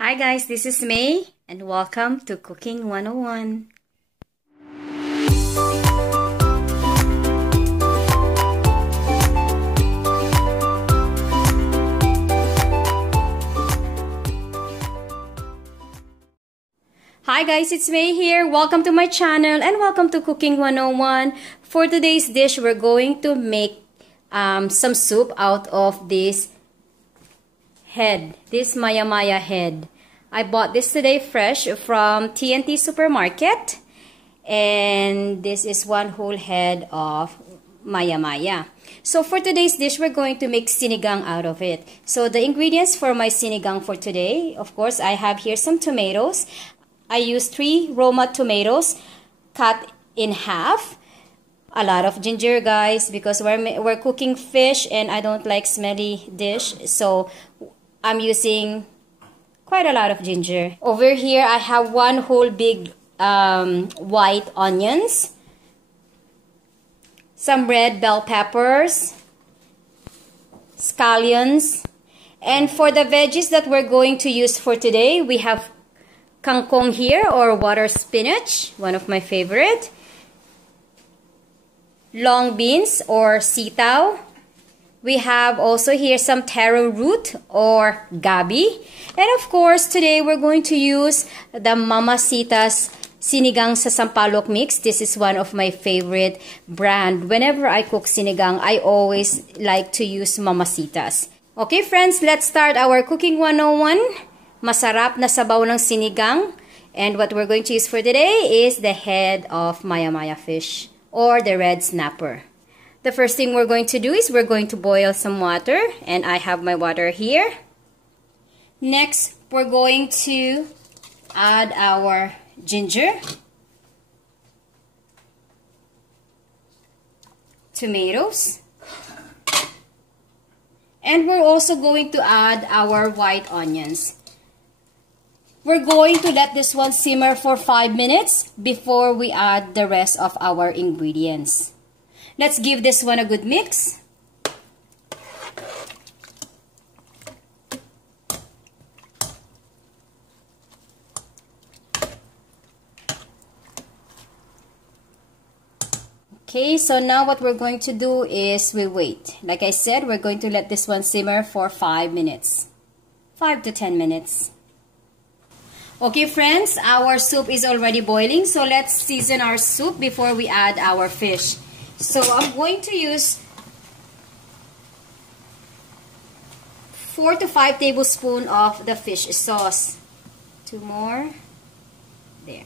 Hi guys, this is May and welcome to Cooking 101. Hi guys, it's May here. Welcome to my channel and welcome to Cooking 101. For today's dish, we're going to make some soup out of this head, this maya head. I bought this today fresh from TNT Supermarket, and this is one whole head of maya. So for today's dish, we're going to make sinigang out of it. So the ingredients for my sinigang for today, of course, I have here some tomatoes. I used 3 Roma tomatoes cut in half. A lot of ginger, guys, because we're cooking fish and I don't like smelly dish, so I'm using quite a lot of ginger. Over here, I have one whole big white onions, some red bell peppers, scallions, and for the veggies that we're going to use for today, we have kangkong here, or water spinach, one of my favorite, long beans or sitaw. We have also here some taro root or gabi. And of course, today we're going to use the Mamacita's Sinigang sa Sampalok mix. This is one of my favorite brand. Whenever I cook sinigang, I always like to use Mamacita's. Okay friends, let's start our Cooking 101. Masarap na sabaw ng sinigang. And what we're going to use for today is the head of maya fish or the red snapper. The first thing we're going to do is we're going to boil some water, and I have my water here. Next, we're going to add our ginger, tomatoes, and we're also going to add our white onions. We're going to let this one simmer for 5 minutes before we add the rest of our ingredients. Let's give this one a good mix. Okay, so now what we're going to do is we wait. Like I said, we're going to let this one simmer for 5 minutes. 5 to 10 minutes. Okay friends, our soup is already boiling, so let's season our soup before we add our fish. So I'm going to use 4 to 5 tablespoons of the fish sauce. 2 more. There.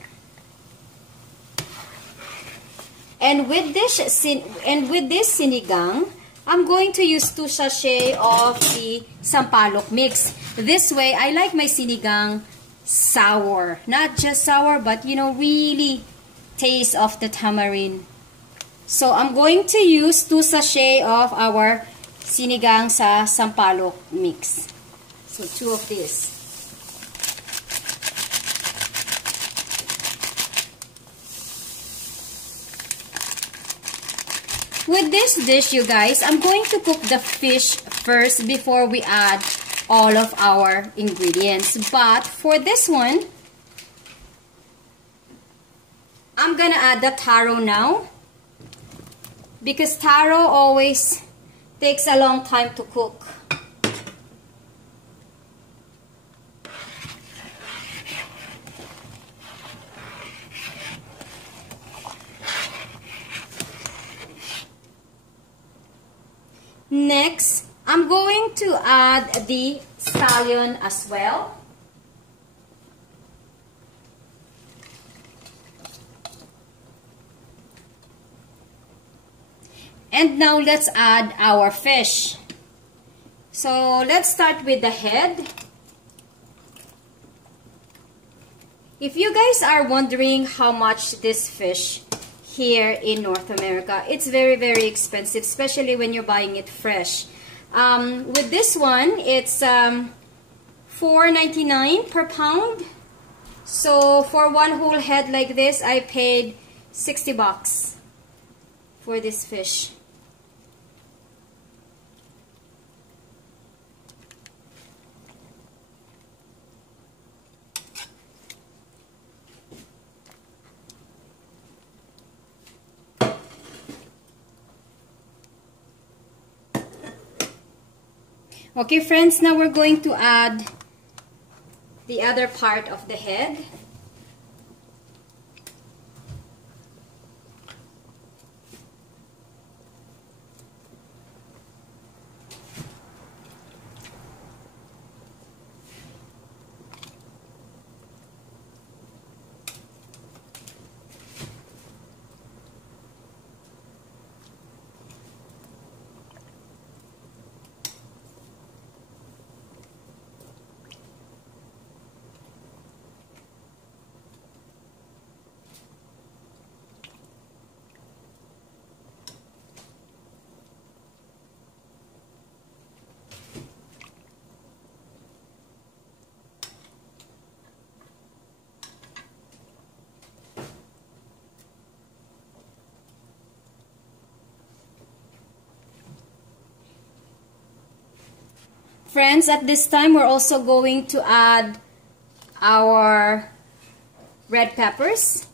And with this sinigang, I'm going to use 2 sachets of the sampalok mix. This way, I like my sinigang sour. Not just sour, but you know, really taste of the tamarind. So I'm going to use 2 sachets of our sinigang sa sampalok mix. So 2 of this. With this dish, you guys, I'm going to cook the fish first before we add all of our ingredients. But for this one, I'm gonna add the taro now, because taro always takes a long time to cook. Next, I'm going to add the scallion as well. And now let's add our fish. So let's start with the head. If you guys are wondering how much this fish here in North America, it's very expensive, especially when you're buying it fresh. With this one, it's $4.99 per pound. So for one whole head like this, I paid 60 bucks for this fish. Okay, friends, now we're going to add the other part of the head. Friends, at this time, we're also going to add our red peppers.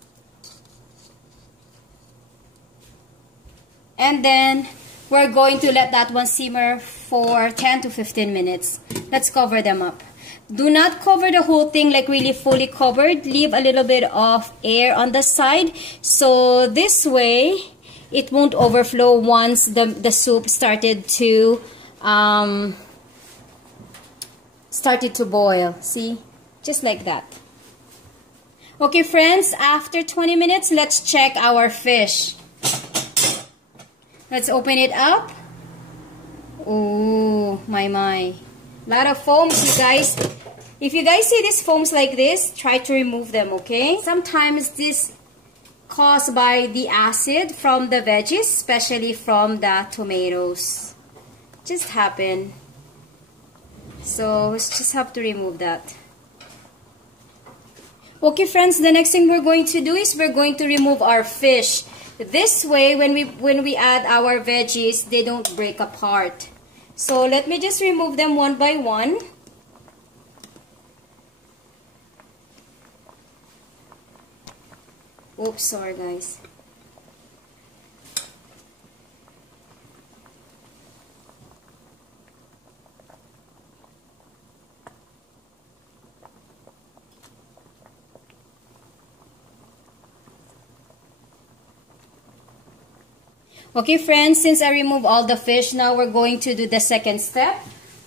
And then, we're going to let that one simmer for 10 to 15 minutes. Let's cover them up. Do not cover the whole thing like really fully covered. Leave a little bit of air on the side. So, this way, it won't overflow once the soup started to boil. See? Just like that. Okay, friends, after 20 minutes, let's check our fish. Let's open it up. Oh, my. Lot of foams, you guys. If you guys see these foams like this, try to remove them, okay? Sometimes this caused by the acid from the veggies, especially from the tomatoes. Just happen. So, we just have to remove that. Okay, friends, the next thing we're going to do is we're going to remove our fish. This way, when we add our veggies, they don't break apart. So, let me just remove them one by one. Oops, sorry guys. Okay, friends, since I removed all the fish, now we're going to do the second step,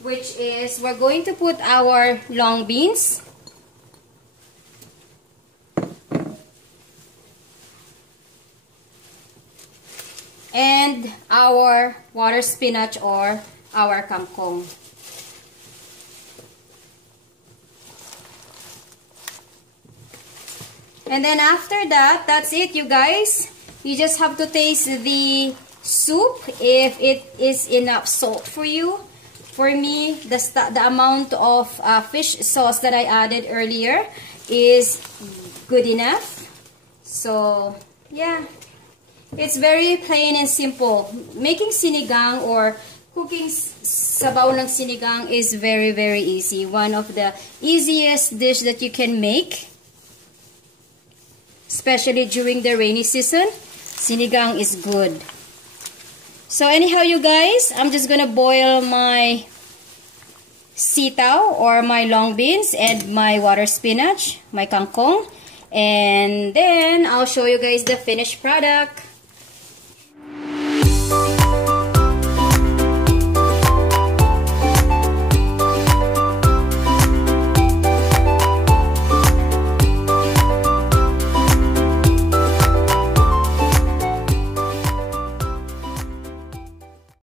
which is we're going to put our long beans. And our water spinach or our kangkong. And then after that, that's it, you guys. You just have to taste the soup if it is enough salt for you. For me, the amount of fish sauce that I added earlier is good enough. So, yeah. It's very plain and simple. Making sinigang or cooking sabaw ng sinigang is very, very easy. One of the easiest dish that you can make. Especially during the rainy season. Sinigang is good. So anyhow, you guys, I'm just gonna boil my sitaw or my long beans and my water spinach, my kangkong. And then I'll show you guys the finished product.